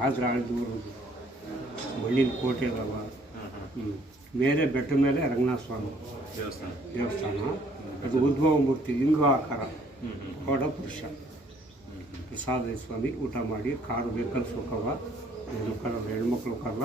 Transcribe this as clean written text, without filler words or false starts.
ರಾಜರ ಆಳಿದವರು ಮಣ್ಣಿನ ಕೋಟೆ ಅದಾವ. ಮೇಲೆ ಬೆಟ್ಟ ಮೇಲೆ ರಂಗನಾಥ ಸ್ವಾಮಿ ದೇವಸ್ಥಾನ. ಅದು ಉದ್ಭವ ಮೂರ್ತಿ ಲಿಂಗ ಆಕಾರ ಕೋಡ ಪುರುಷ. ಪ್ರಸಾದ ಸ್ವಾಮಿ ಊಟ ಮಾಡಿ ಕಾರು ಬೇಕಲ್ಲಿ ಸುಖವ ಕರಲ್ಲ, ಹೆಣ್ಮಕ್ಳು ಕರಲ್ಲ.